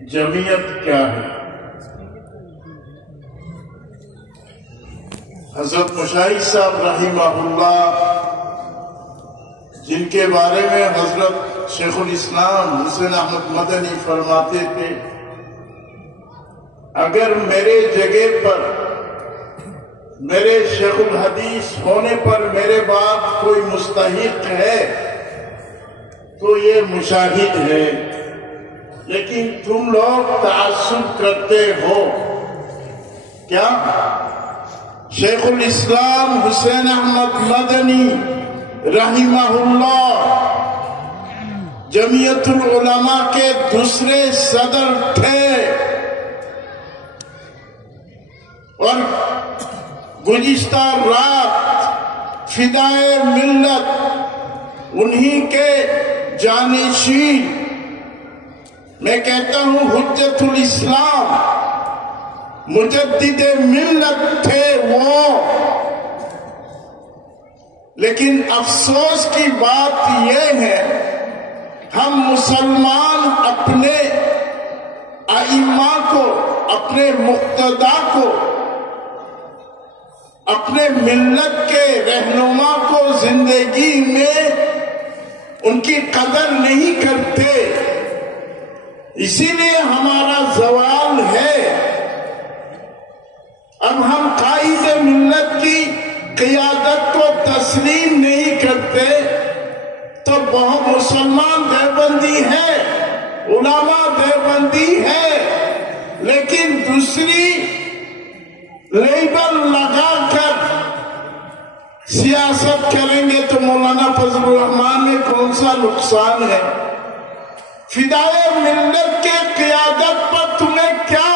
جمعیت کیا ہے؟ حضرت مشاہد صاحب رحمہ اللہ، جن کے بارے میں حضرت شیخ الاسلام حسین احمد مدنی فرماتے تھے، اگر میرے جگہ پر میرے شیخ الحدیث ہونے پر میرے بعد کوئی مستحق ہے تو یہ مشاہد ہے، لیکن تم لوگ تعصب کرتے ہو۔ کیا شیخ الاسلام حسین احمد مدنی رحمہ اللہ جمعیت العلماء کے دوسرے صدر تھے، اور گزشتہ رات فدائے ملت انہی کے جانشین، میں کہتا ہوں حجت الاسلام مجدد ملت تھے وہ۔ لیکن افسوس کی بات یہ ہے، ہم مسلمان اپنے ائمہ کو، اپنے مقتدا کو، اپنے ملت کے رہنما کو زندگی میں ان کی قدر نہیں کرتے، اسی لیے ہمارا زوال ہے۔ اب ہم قائد ملت کی قیادت کو تسلیم نہیں کرتے تو بہت مسلمان دیوبندی ہے، علماء دیوبندی ہے، لیکن دوسری لیبل لگا کر سیاست کریں گے تو مولانا فضل الرحمان میں کون سا نقصان ہے؟ فدائے ملت کے قیادت پر تمہیں کیا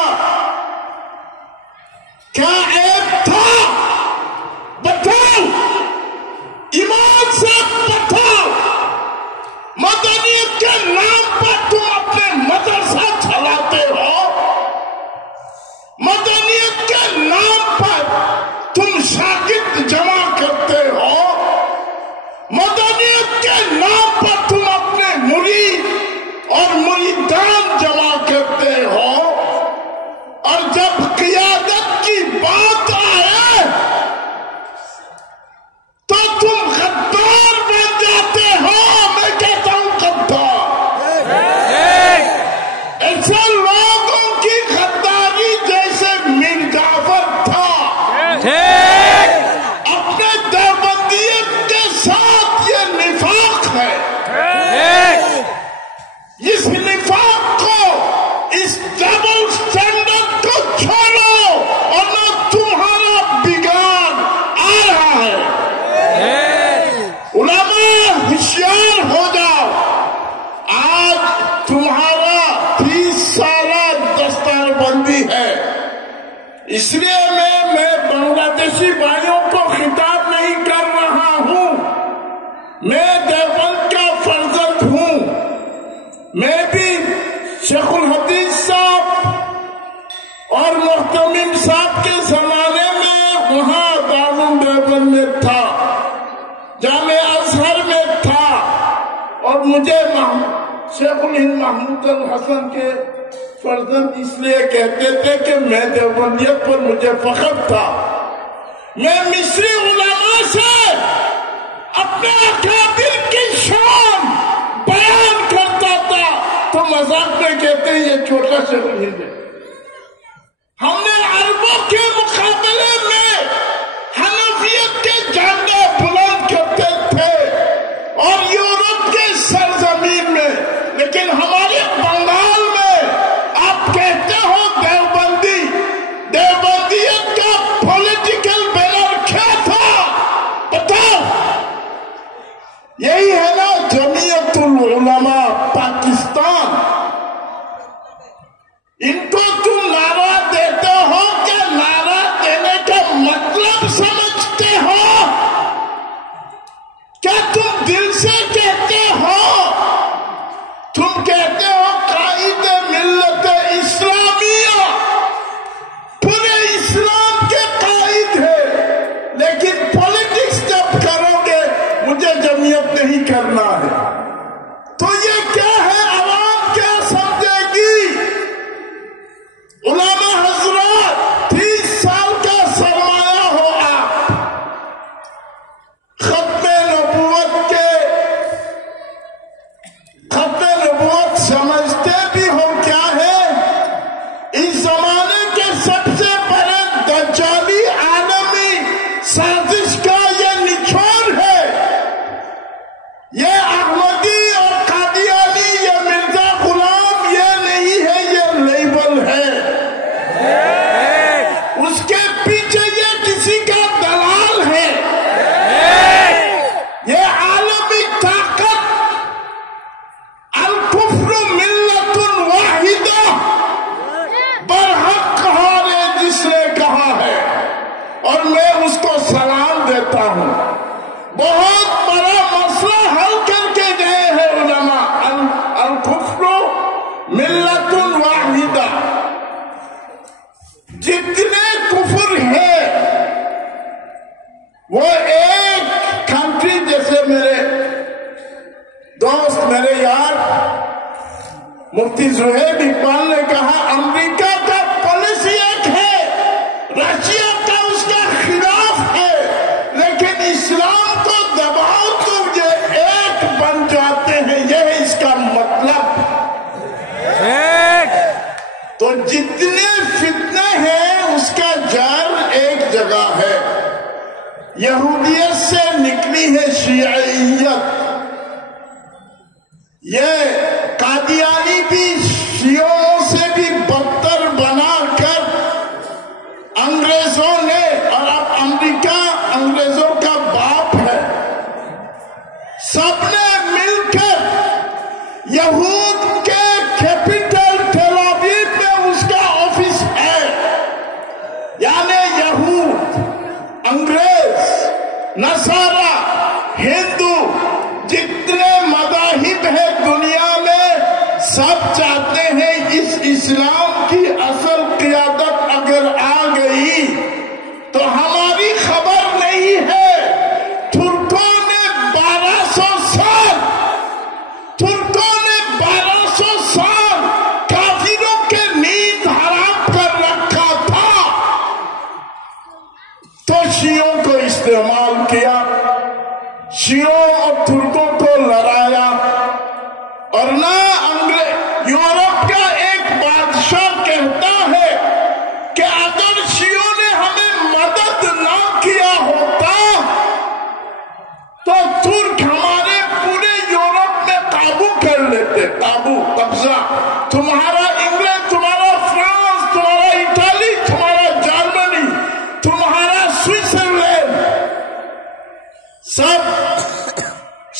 عیب تھا؟ بتاؤ، ایمان سے بتاؤ۔ مدنیت کے نام پر تم اپنے مدرسہ چلاتے ہو، مدنیت کے نام پر تم شاگرد جمع کرتے ہو، مدنیت کے نام پر تم اپنے مرید اور مریدان جمع کرتے ہو، اور جب قیادت کی بات آئے تو تم غدار بن جاتے ہو۔ میں کہتا ہوں غدار، ایسے لوگوں کی غداری جیسے میر جعفر تھا، اپنے دیوبندیت کے ساتھ یہ نفاق ہے۔ اس نفاق کو، اس ڈبل سٹینڈرڈ کو چھوڑو، اور نہ تمہارا بگاڑ آ رہا ہے۔ علماء ہوشیار ہو جاؤ، آج تمہارا 30 سالہ دستار بندی ہے، اس لیے میں بنگلہ دیشی بھائیوں کو خطاب نہیں کر رہا ہوں، میں دیوبند کا فرزند ہوں، میں بھی شیخ الحدیث صاحب اور محتمم صاحب کے زمانے میں وہاں دارالعلوم دیوبند میں تھا، جامعہ ازہر میں تھا، اور مجھے شیخ الہند محمود الحسن کے فرزند اس لیے کہتے تھے کہ میں دیوبندیت پر مجھے فخر تھا۔ میں مصری علماء سے اپنے اکابر کی شان بیان کرتا تھا تو مذاق میں کہتے ہیں یہ چھوٹا شیخ الہند ہے۔ ہم نے عربوں کے مقابلے میں حنفیت کے جھنڈے بلند کرتے تھے، اور یورپ کے سرزمین میں، لیکن ہمارے بنگال میں آپ کہتے ہو دیوبندی، دیوبندیت کا پولیٹیکل بینر کیا تھا بتاؤ؟ یہی ہے نا جمعیت العلماء پاکستان۔ ان کو تم نعرہ دیتے ہو کہ نعرہ دینے کا مطلب سمجھتے ہو؟ کیا تم دل سے کہتے ہو؟ تم کہتے ہو قائد ملت اسلامیہ، پورے اسلام کے قائد ہے، لیکن پولیٹکس جب کرو گے مجھے جمعیت نہیں کرنا ہے، تو یہ کیا ہے؟ عوام کیا سمجھے گی؟ واحدہ. جتنے کفر ہے وہ ایک کنٹری، جیسے میرے دوست میرے یار مفتی زہیب اقبال نے کہا، امریکہ کا پالیسی ایک ہے، رشیا کا اس کا خلاف ہے، لیکن اسلام کو دباؤ تو یہ ایک بن جاتے ہیں. یہ ہے اس کا مطلب. تو جتنے فتنے ہیں اس کا جڑ ایک جگہ ہے. یہودیت سے نکلی ہے شیعیت. یہ قادیانی بھی شیعوں سے بھی بدتر بنا کر انگریزوں نے، اور اب امریکہ انگریزوں کا باپ ہے، سب نے مل کر یہود کے کیپٹل ٹیل اویو میں اس کا آفس ہے. یعنی یہود، انگریز، نصارہ، ہندو، جتنے مذاہب ہیں دنیا میں، سب چاہتے ہیں اس اسلام کی اصل قیادت اگر آ گئی تو ہماری خبر نہیں ہے. ترکوں نے 1200 سال کافروں کے نیند حرام کر رکھا تھا، تو شیعوں کو استعمال کیا، شیعوں اور ترکوں کو لڑایا. اور نہ یورپ کا ایک بادشاہ کہتا ہے کہ اگر شیعوں نے ہمیں مدد نہ کیا ہوتا تو ترک ہمارے پورے یورپ میں قابو کر لیتے. قبضہ. تمہارا انگلینڈ، تمہارا فرانس، تمہارا اٹلی، تمہارا جرمنی، تمہارا سوئٹزرلینڈ، سب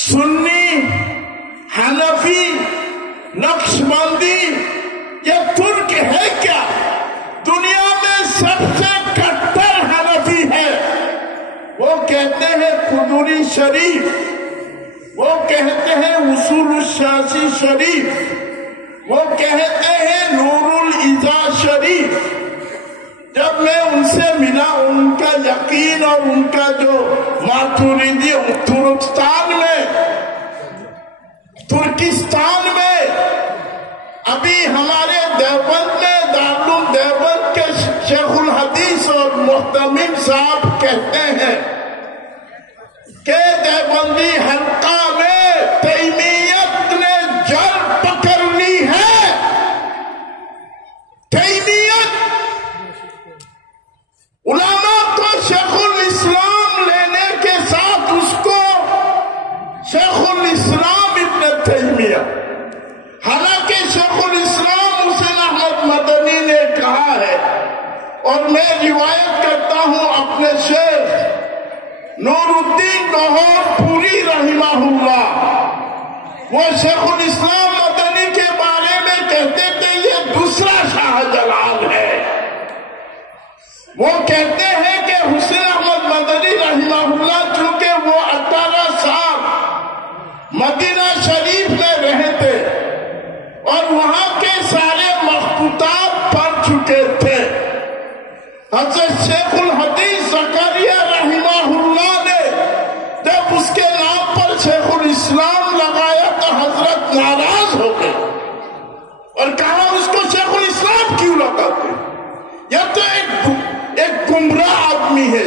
سنی، حنفی، نقش بندی. یہ ترک ہے کیا؟ دنیا میں سب سے کٹر حنفی ہے. وہ کہتے ہیں قدوری شریف، وہ کہتے ہیں اصول الشاسی شریف، وہ کہتے ہیں نور العزا شریف. جب میں ان سے ملا، ان کا یقین اور ان کا جو ماتوریدی ترکستان میں ابھی ہمارے دیوبند میں دارالعلوم دیوبند کے شیخ الحدیث اور محتمم صاحب کہتے ہیں کہ دیوبندی حلقہ میں تیمیت نے جڑ پکڑ لی ہے. تیمیت علماء کو شیخ الاسلام لینے کے ساتھ اس کو شیخ الاسلام ابن تیمیہ، حالانکہ شیخ الاسلام حسین احمد مدنی نے کہا ہے، اور میں روایت کرتا ہوں اپنے شیخ نور الدین لاہور پوری رحمہ اللہ، وہ شیخ الاسلام مدنی کے بارے میں کہتے تھے یہ دوسرا شاہ جلال ہے. وہ کہتے ہیں کہ حسین احمد مدنی رحمہ اللہ چونکہ وہ 18 سال مدینہ شریف میں رہے تھے اور وہاں کے سارے مخطوطات پڑھ چکے تھے. حضرت شیخ الحدیث زکریا رحمہ اللہ نے جب اس کے نام پر شیخ الاسلام لگایا تو حضرت ناراض ہو گئے اور کہا اس کو شیخ الاسلام کیوں لگاتے؟ یہ تو ایک گمراہ آدمی ہے.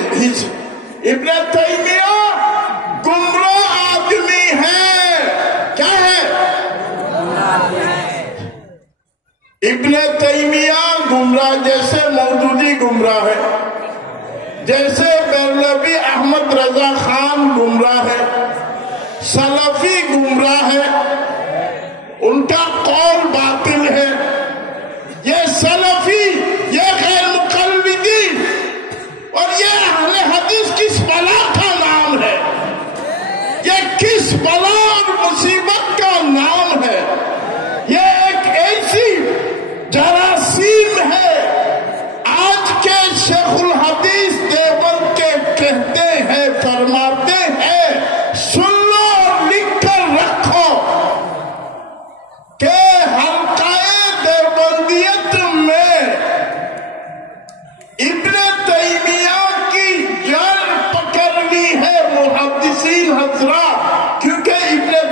ابن تیمیہ گمراہ آدمی ہے. کیا ہے؟ ابن تیمیہ گمراہ، جیسے مودودی گمراہ ہے، جیسے برلوی احمد رضا خان گمراہ ہے، سلفی گمراہ ہے، ان کا قول باطل ہے. یہ سلفی، یہ غیر مقلدین اور یہ اہل حدیث کس بلا کا نام ہے؟ یہ کس بلا اور مصیبت کا نام ہے؟ یہ ایک ایسی جراثیم ہے. آج کے شیخ الحدیث دیوبند کے کہتے ہیں، فرماتے ہیں، سن لو اور لکھ کر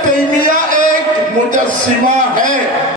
تیمیہ ایک مجسمہ ہے.